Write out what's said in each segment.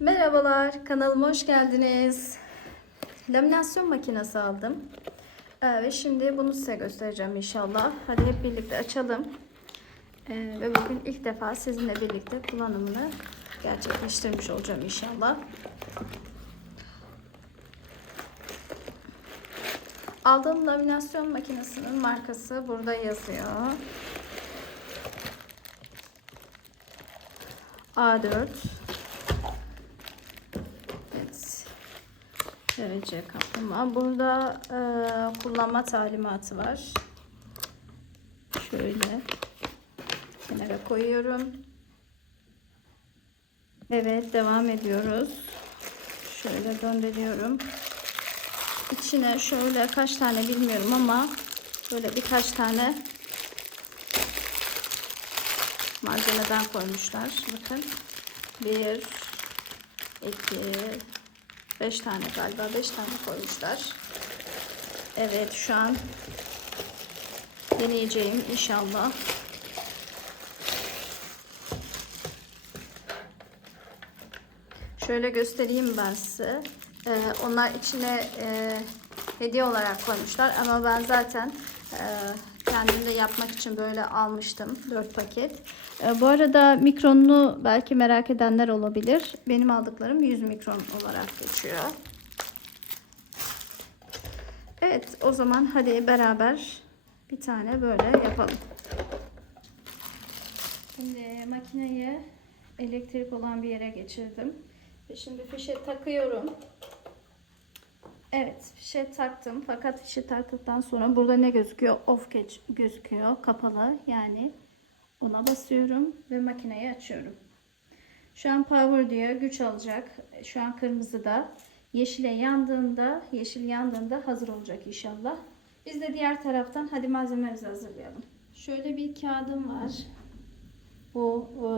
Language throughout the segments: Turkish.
Merhabalar, kanalıma hoş geldiniz. Laminasyon makinesi aldım. Ee, ve şimdi bunu size göstereceğim inşallah. Hadi hep birlikte açalım. Ee, ve bugün ilk defa sizinle birlikte kullanımını gerçekleştirmiş olacağım inşallah. Aldığım laminasyon makinesinin markası burada yazıyor. A4 Evet. Derece kaplama. Burada e, kullanma talimatı var. Şöyle kenara koyuyorum. Evet devam ediyoruz. Şöyle döndürüyorum. İçine şöyle kaç tane bilmiyorum ama böyle birkaç tane malzemeden koymuşlar. Bakın. Bir, iki, beş tane galiba. Beş tane koymuşlar. Evet şu an deneyeceğim inşallah. Şöyle göstereyim ben size. Ee, onlar içine e, hediye olarak koymuşlar ama ben zaten e, kendim de yapmak için böyle almıştım 4 paket. E, bu arada mikronunu belki merak edenler olabilir. Benim aldıklarım 100 mikron olarak geçiyor. Evet o zaman hadi beraber bir tane böyle yapalım. Şimdi makineyi elektrik olan bir yere geçirdim. Şimdi fişe takıyorum. Evet fişe taktım. Fakat fişe taktıktan sonra burada ne gözüküyor? Off geç gözüküyor. Kapalı yani. Ona basıyorum ve makineyi açıyorum. Şu an power diyor. Güç alacak. Şu an kırmızıda. Yeşile yandığında, yeşil yandığında hazır olacak inşallah. Biz de diğer taraftan hadi malzememizi hazırlayalım. Şöyle bir kağıdım var. Bu e,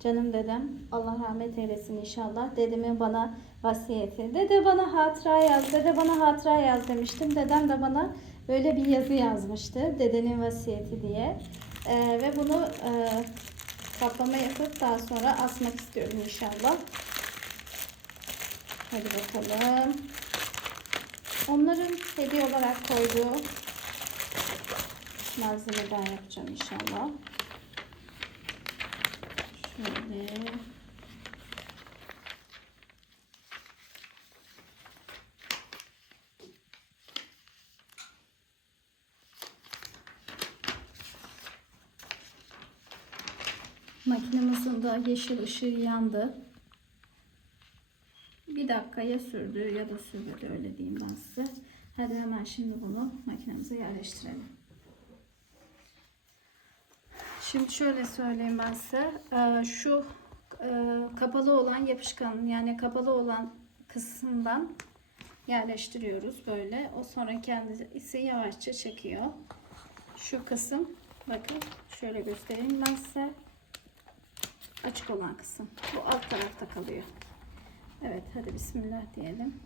canım dedem Allah rahmet eylesin inşallah. Dedemin bana vasiyeti. Dede bana hatıra yaz, dede bana hatıra yaz demiştim. Dedem de bana böyle bir yazı yazmıştı. Dedenin vasiyeti diye. E, ve bunu e, kaplama yapıp daha sonra asmak istiyorum inşallah. Hadi bakalım. Onların hediye olarak koyduğu malzemeden yapacağım inşallah. Şöyle. Makinemizin de yeşil ışığı yandı. Bir dakikaya sürdü ya da sürmedi öyle diyeyim ben size. Hadi hemen şimdi bunu makinemize yerleştirelim. Şimdi şöyle söyleyeyim ben size. Ee, Şu e, kapalı olan yapışkan yani kapalı olan kısımdan yerleştiriyoruz böyle. O sonra kendisi yavaşça çekiyor. Şu kısım bakın şöyle göstereyim ben size. Açık olan kısım. Bu alt tarafta kalıyor. Evet hadi bismillah diyelim.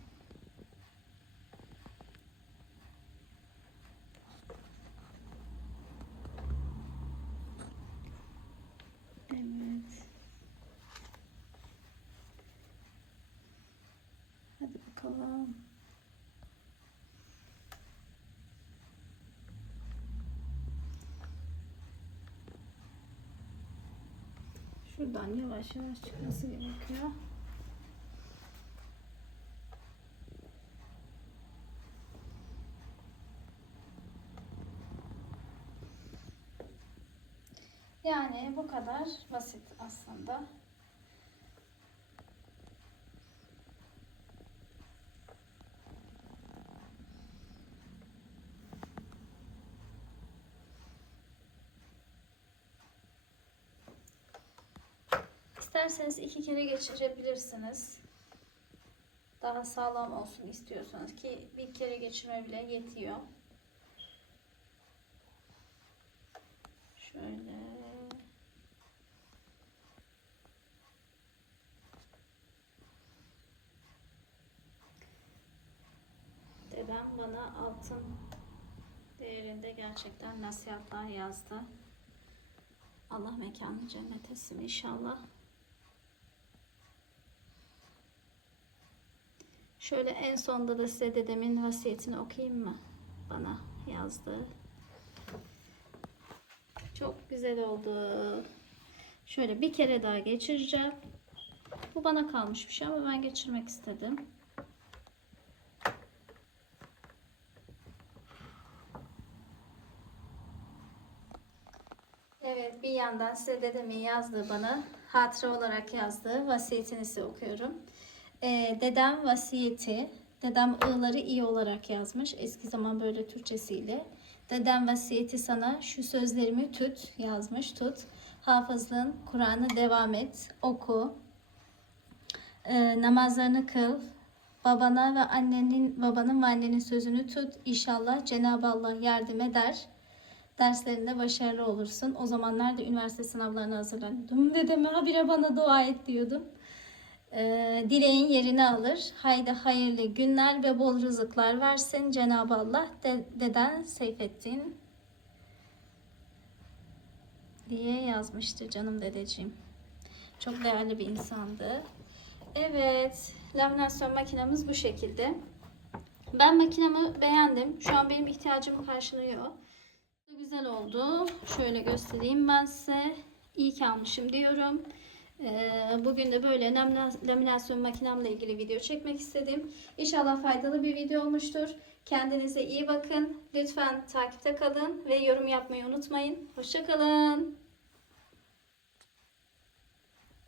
Evet. Hadi bakalım. Şuradan yavaş yavaş çıkması gerekiyor. Yani bu kadar basit aslında. İsterseniz iki kere geçirebilirsiniz. Daha sağlam olsun istiyorsanız ki bir kere geçirme bile yetiyor. Şöyle. Dedem bana altın değerinde gerçekten nasihatler yazdı. Allah mekanı cennet etsin inşallah. Şöyle en sonda da size dedemin vasiyetini okuyayım mı? Bana yazdı. Çok güzel oldu. Şöyle bir kere daha geçireceğim. Bu bana kalmış bir şey ama ben geçirmek istedim. Evet bir yandan size dedemin yazdığı bana hatıra olarak yazdığı vasiyetini size okuyorum. Ee, dedem vasiyeti, dedem ı'ları iyi olarak yazmış. Eski zaman böyle Türkçesiyle. Dedem vasiyeti sana şu sözlerimi tut yazmış tut. Hafızlığın Kur'an'ı devam et, oku. Ee, namazlarını kıl. Babana ve annenin, babanın ve annenin sözünü tut. İnşallah Cenab-ı Allah yardım eder derslerinde başarılı olursun. O zamanlar da üniversite sınavlarına hazırlanıyordum. Dedeme habire bana dua et diyordum. Ee, dileğin yerini alır. Haydi hayırlı günler ve bol rızıklar versin Cenab-ı Allah. De- deden Seyfettin diye yazmıştı canım dedeciğim. Çok değerli bir insandı. Evet, laminasyon makinamız bu şekilde. Ben makinamı beğendim. Şu an benim ihtiyacımı karşılıyor. Güzel oldu. Şöyle göstereyim ben size. İyi ki almışım diyorum. Ee, Bugün de böyle lamina- laminasyon makinamla ilgili video çekmek istedim. İnşallah faydalı bir video olmuştur. Kendinize iyi bakın. Lütfen takipte kalın ve yorum yapmayı unutmayın. Hoşçakalın.